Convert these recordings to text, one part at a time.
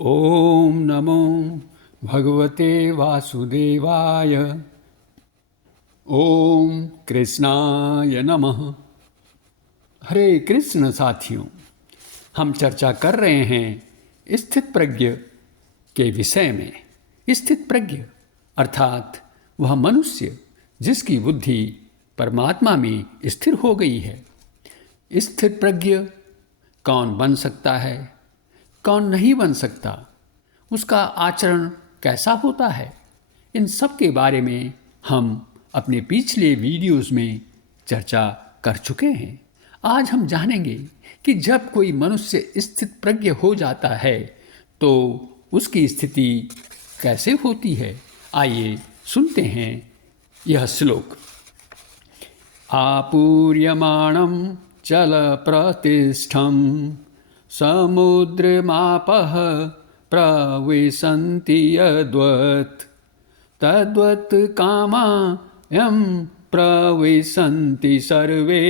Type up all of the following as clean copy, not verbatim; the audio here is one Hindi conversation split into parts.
ओम नमो भगवते वासुदेवाय। ओम कृष्णाय नमः। हरे कृष्ण साथियों, हम चर्चा कर रहे हैं स्थित प्रज्ञ के विषय में। स्थित प्रज्ञ अर्थात वह मनुष्य जिसकी बुद्धि परमात्मा में स्थिर हो गई है। स्थित प्रज्ञ कौन बन सकता है, कौन नहीं बन सकता, उसका आचरण कैसा होता है, इन सब के बारे में हम अपने पिछले वीडियोस में चर्चा कर चुके हैं। आज हम जानेंगे कि जब कोई मनुष्य स्थित प्रज्ञ हो जाता है तो उसकी स्थिति कैसे होती है। आइए सुनते हैं यह श्लोक। आपूर्यमाणं चल प्रतिष्ठं समुद्रमापः प्रविशन्ति यद्वत् तद्वत् कामायं प्रविशन्ति सर्वे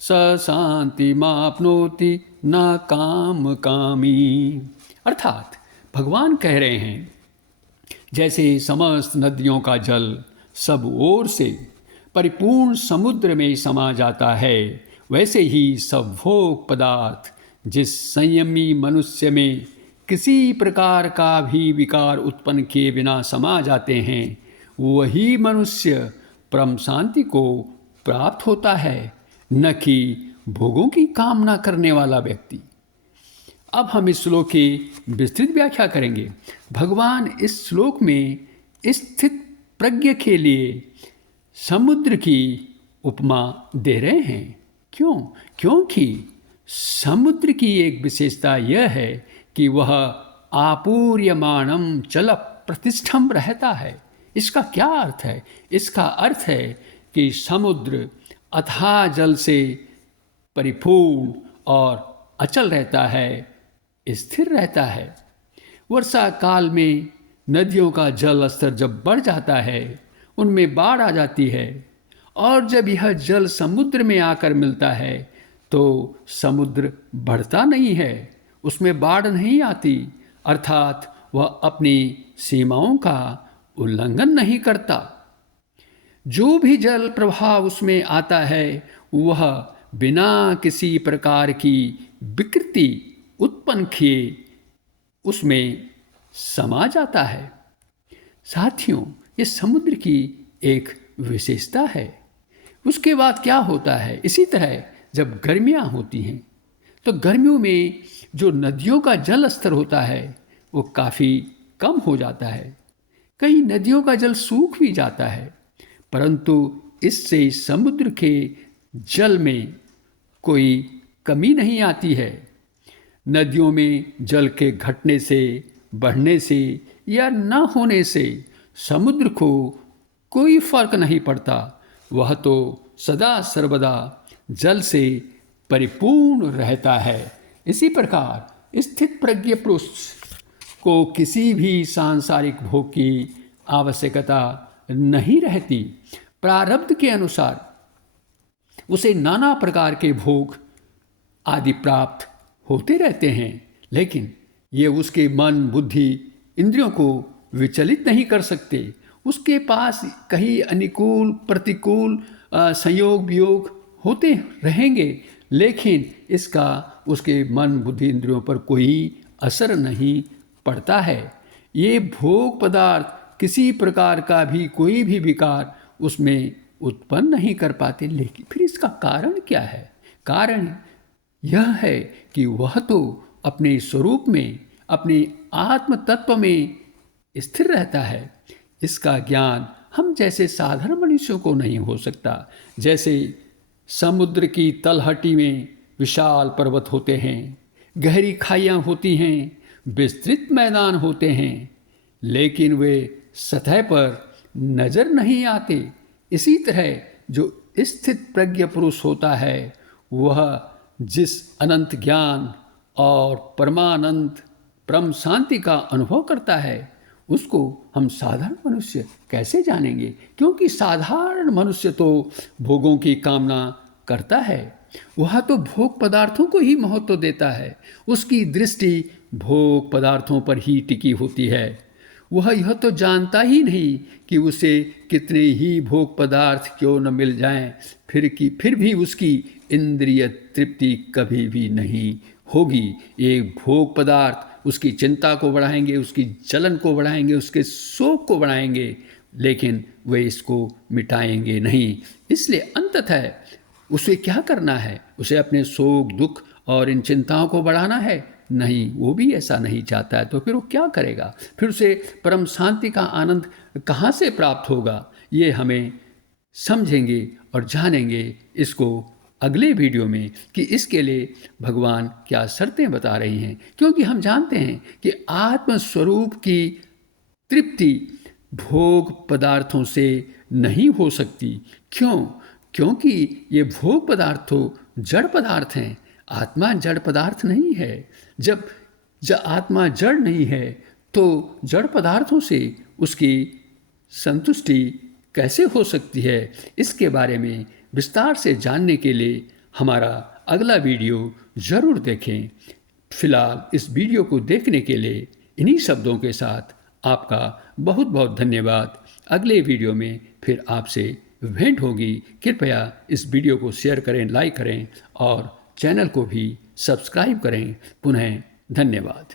स शान्तिमाप्नोति न कामकामी। अर्थात भगवान कह रहे हैं, जैसे समस्त नदियों का जल सब ओर से परिपूर्ण समुद्र में समा जाता है, वैसे ही सब भोग पदार्थ जिस संयमी मनुष्य में किसी प्रकार का भी विकार उत्पन्न किए बिना समा जाते हैं, वही मनुष्य परम शांति को प्राप्त होता है, न कि भोगों की कामना करने वाला व्यक्ति। अब हम इस श्लोक की विस्तृत व्याख्या करेंगे। भगवान इस श्लोक में स्थित प्रज्ञ के लिए समुद्र की उपमा दे रहे हैं। क्यों? क्योंकि समुद्र की एक विशेषता यह है कि वह आपूर्यमाणम चल प्रतिष्ठम रहता है। इसका क्या अर्थ है? इसका अर्थ है कि समुद्र अथाह जल से परिपूर्ण और अचल रहता है, स्थिर रहता है। वर्षा काल में नदियों का जल स्तर जब बढ़ जाता है, उनमें बाढ़ आ जाती है, और जब यह जल समुद्र में आकर मिलता है तो समुद्र बढ़ता नहीं है, उसमें बाढ़ नहीं आती, अर्थात वह अपनी सीमाओं का उल्लंघन नहीं करता। जो भी जल प्रवाह उसमें आता है वह बिना किसी प्रकार की विकृति उत्पन्न किए उसमें समा जाता है। साथियों, ये समुद्र की एक विशेषता है। उसके बाद क्या होता है? इसी तरह जब गर्मियाँ होती हैं तो गर्मियों में जो नदियों का जल स्तर होता है वो काफ़ी कम हो जाता है। कई नदियों का जल सूख भी जाता है, परंतु इससे समुद्र के जल में कोई कमी नहीं आती है। नदियों में जल के घटने से, बढ़ने से या न होने से समुद्र को कोई फर्क नहीं पड़ता। वह तो सदा सर्वदा जल से परिपूर्ण रहता है। इसी प्रकार स्थित प्रज्ञ पुरुष को किसी भी सांसारिक भोग की आवश्यकता नहीं रहती। प्रारब्ध के अनुसार उसे नाना प्रकार के भोग आदि प्राप्त होते रहते हैं, लेकिन ये उसके मन, बुद्धि, इंद्रियों को विचलित नहीं कर सकते। उसके पास कहीं अनुकूल प्रतिकूल संयोग वियोग होते रहेंगे, लेकिन इसका उसके मन, बुद्धि, इंद्रियों पर कोई असर नहीं पड़ता है। ये भोग पदार्थ किसी प्रकार का भी कोई भी विकार उसमें उत्पन्न नहीं कर पाते। लेकिन फिर इसका कारण क्या है? कारण यह है कि वह तो अपने स्वरूप में, अपने आत्म तत्व में स्थिर रहता है। इसका ज्ञान हम जैसे साधारण मनुष्यों को नहीं हो सकता। जैसे समुद्र की तलहटी में विशाल पर्वत होते हैं, गहरी खाइयाँ होती हैं, विस्तृत मैदान होते हैं, लेकिन वे सतह पर नजर नहीं आते। इसी तरह जो स्थित प्रज्ञ पुरुष होता है वह जिस अनंत ज्ञान और परमानंद परम शांति का अनुभव करता है उसको हम साधारण मनुष्य कैसे जानेंगे? क्योंकि साधारण मनुष्य तो भोगों की कामना करता है, वह तो भोग पदार्थों को ही महत्व देता है। उसकी दृष्टि भोग पदार्थों पर ही टिकी होती है। वह यह तो जानता ही नहीं कि उसे कितने ही भोग पदार्थ क्यों न मिल जाएं, फिर भी उसकी इंद्रिय तृप्ति कभी भी नहीं होगी। ये भोग पदार्थ उसकी चिंता को बढ़ाएंगे, उसकी जलन को बढ़ाएंगे, उसके शोक को बढ़ाएंगे, लेकिन वे इसको मिटाएंगे नहीं। इसलिए अंततः उसे क्या करना है? उसे अपने शोक, दुख और इन चिंताओं को बढ़ाना है? नहीं, वो भी ऐसा नहीं चाहता है। तो फिर वो क्या करेगा? फिर उसे परम शांति का आनंद कहाँ से प्राप्त होगा? ये हमें समझेंगे और जानेंगे इसको अगले वीडियो में कि इसके लिए भगवान क्या शर्तें बता रही हैं। क्योंकि हम जानते हैं कि आत्मस्वरूप की तृप्ति भोग पदार्थों से नहीं हो सकती। क्यों? क्योंकि ये भोग पदार्थ तो जड़ पदार्थ हैं, आत्मा जड़ पदार्थ नहीं है। जब आत्मा जड़ नहीं है तो जड़ पदार्थों से उसकी संतुष्टि कैसे हो सकती है? इसके बारे में विस्तार से जानने के लिए हमारा अगला वीडियो ज़रूर देखें। फिलहाल इस वीडियो को देखने के लिए इन्हीं शब्दों के साथ आपका बहुत बहुत धन्यवाद। अगले वीडियो में फिर आपसे भेंट होगी। कृपया इस वीडियो को शेयर करें, लाइक करें और चैनल को भी सब्सक्राइब करें। पुनः धन्यवाद।